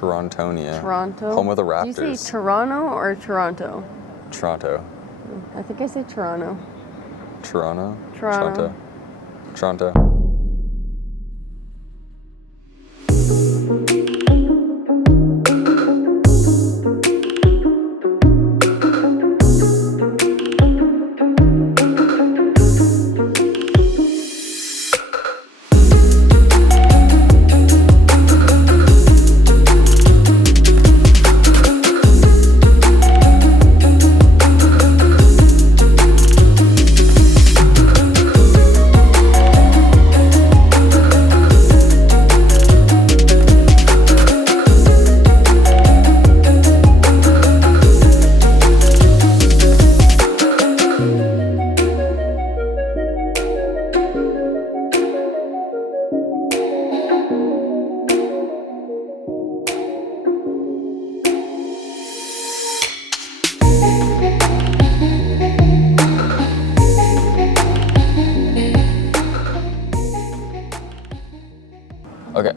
Torontonia. Toronto? Home of the Raptors. Do you say Toronto or Toronto? Toronto. I think I say Toronto. Toronto? Toronto. Toronto. Okay,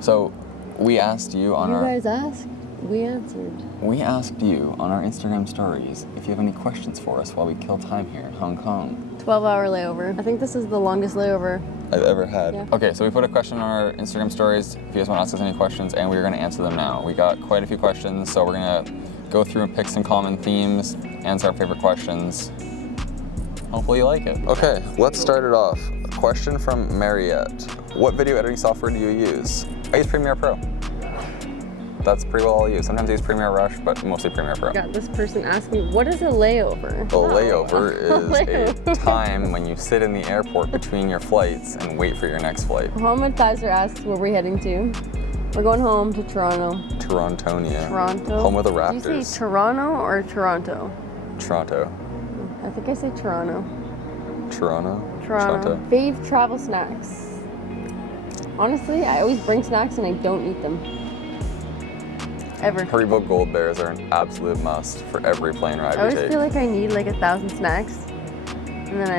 so we asked you on You guys asked, we answered. We asked you on our Instagram stories if you have any questions for us while we kill time here in Hong Kong. 12-hour layover. I think this is the longest layover I've ever had. Yeah. Okay, so we put a question on our Instagram stories if you guys want to ask us any questions, and we're going to answer them now. We got quite a few questions, so we're going to go through and pick some common themes, answer our favorite questions. Hopefully you like it. Okay, let's start it off. A question from Mariette. What video editing software do you use? I use Premiere Pro. That's pretty well all I use. Sometimes I use Premiere Rush, but mostly Premiere Pro. Got this person asking, what is a layover? A layover is a time when you sit in the airport between your flights and wait for your next flight. Mohammed Thazer asks, where we're heading to? We're going home to Toronto. Torontonia. Toronto? Home of the Raptors. Do you say Toronto or Toronto? Toronto. I think I say Toronto. Toronto? Toronto. Fave travel snacks. Honestly, I always bring snacks and I don't eat them. Ever. Haribo Gold Bears are an absolute must for every plane ride I we always take. feel like I need like 1,000 snacks, and then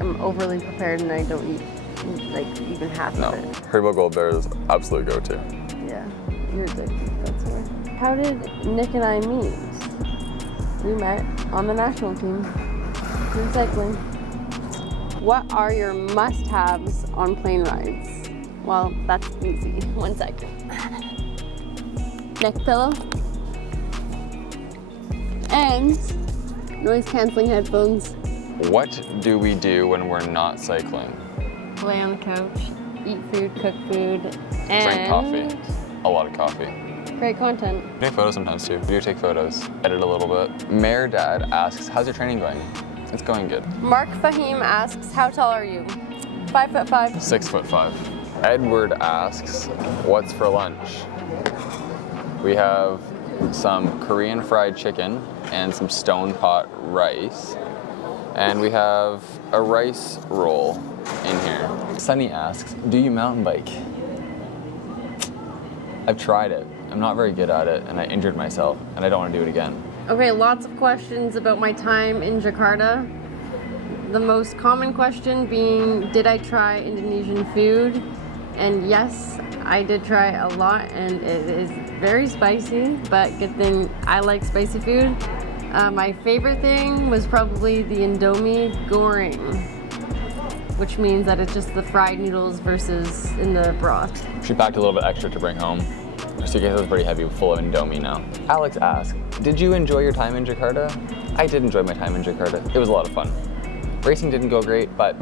I'm overly prepared and I don't eat like even half No, of it. Haribo Gold Bears absolute go-to. Yeah, you're addicted, that's why. How did Nick and I meet? We met on the national team in cycling. What are your must-haves on plane rides? Well, that's easy. 1 second. Neck pillow. And noise-canceling headphones. What do we do when we're not cycling? Lay on the couch, eat food, cook food, and Drink coffee. A lot of coffee. Great content. We take photos sometimes too. We do take photos, edit a little bit. Mayor Dad asks, how's your training going? It's going good. Mark Fahim asks, how tall are you? 5'5". 6'5". Edward asks, what's for lunch? We have some Korean fried chicken and some stone pot rice. And we have a rice roll in here. Sunny asks, do you mountain bike? I've tried it. I'm not very good at it and I injured myself and I don't want to do it again. Okay, lots of questions about my time in Jakarta. The most common question being, did I try Indonesian food? And yes, I did try a lot and it is very spicy, but good thing I like spicy food. My favorite thing was probably the Indomie goreng, which means that it's just the fried noodles versus in the broth. She packed a little bit extra to bring home. Her suitcase was pretty heavy, full of Indomie now. Alex asked, did you enjoy your time in Jakarta? I did enjoy my time in Jakarta. It was a lot of fun. Racing didn't go great, but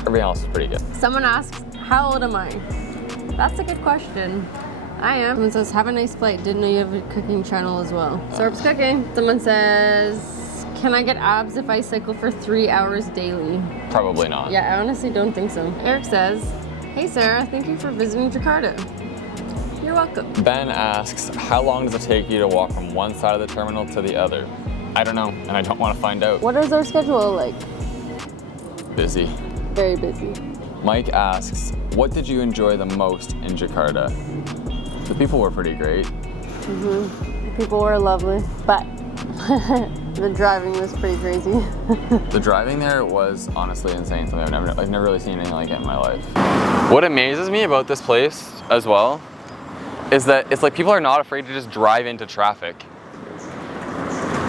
everything else was pretty good. Someone asks, how old am I? That's a good question. I am. Someone says, have a nice flight. Didn't know you have a cooking channel as well. Sorb's cooking. Someone says, can I get abs if I cycle for 3 hours daily? Probably not. Yeah, I honestly don't think so. Eric says, hey Sarah, thank you for visiting Jakarta. You're welcome. Ben asks, how long does it take you to walk from one side of the terminal to the other? I don't know, and I don't want to find out. What is our schedule like? Busy. Very busy. Mike asks, what did you enjoy the most in Jakarta? The people were pretty great. The people were lovely, but the driving was pretty crazy. The driving there was honestly insane. Something I've never really seen anything like it in my life. What amazes me about this place as well is that it's like people are not afraid to just drive into traffic.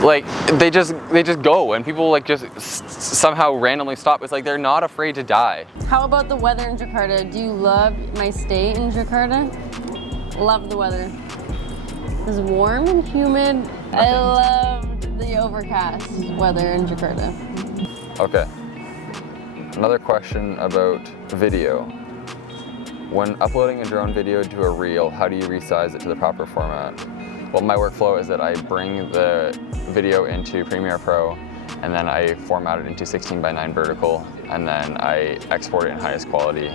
Like they just go, and people like just somehow randomly stop. It's like they're not afraid to die. How about the weather in Jakarta? Do you love my stay in Jakarta? Love the weather. It's warm and humid. I loved the overcast weather in Jakarta. Okay. Another question about video. When uploading a drone video to a reel, how do you resize it to the proper format? Well, my workflow is that I bring the video into Premiere Pro, and then I format it into 16:9 vertical, and then I export it in highest quality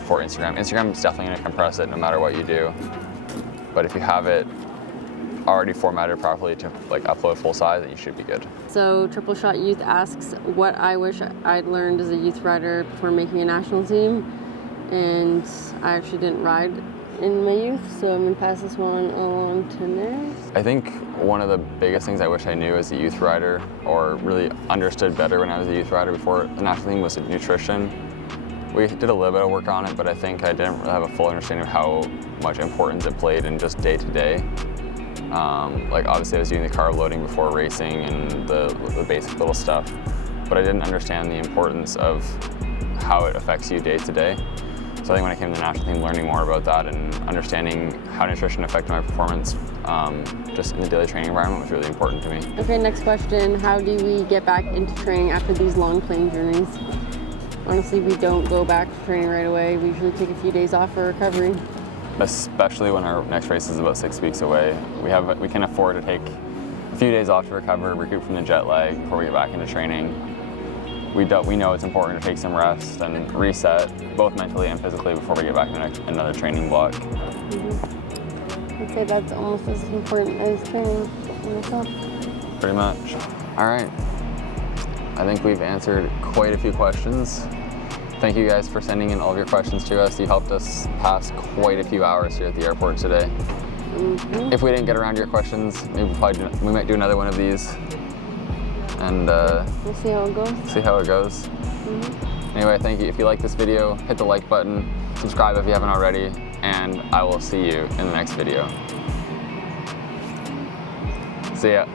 for Instagram. Instagram is definitely going to compress it no matter what you do, but if you have it already formatted properly to like upload full size, then you should be good. So Triple Shot Youth asks what I wish I'd learned as a youth rider before making a national team, and I actually didn't ride in my youth, so I'm gonna pass this one along to Ness. I think one of the biggest things I wish I knew as a youth rider, or really understood better when I was a youth rider before the national team, was nutrition. We did a little bit of work on it, but I think I didn't really have a full understanding of how much importance it played in just day to day. Like obviously I was doing the carb loading before racing and the basic little stuff, but I didn't understand the importance of how it affects you day to day. So I think when I came to the national team, learning more about that and understanding how nutrition affected my performance just in the daily training environment was really important to me. Okay, next question. How do we get back into training after these long plane journeys? Honestly, we don't go back to training right away. We usually take a few days off for recovery. Especially when our next race is about 6 weeks away. We can afford to take a few days off to recover, recoup from the jet lag before we get back into training. We know it's important to take some rest and reset, both mentally and physically, before we get back into another training block. I'd say that's almost as important as training myself. Pretty much. All right. I think we've answered quite a few questions. Thank you guys for sending in all of your questions to us. You helped us pass quite a few hours here at the airport today. If we didn't get around to your questions, maybe we might do another one of these. And we'll see how it goes. See how it goes. Anyway, thank you. If you like this video, hit the like button, subscribe if you haven't already, and I will see you in the next video. See ya.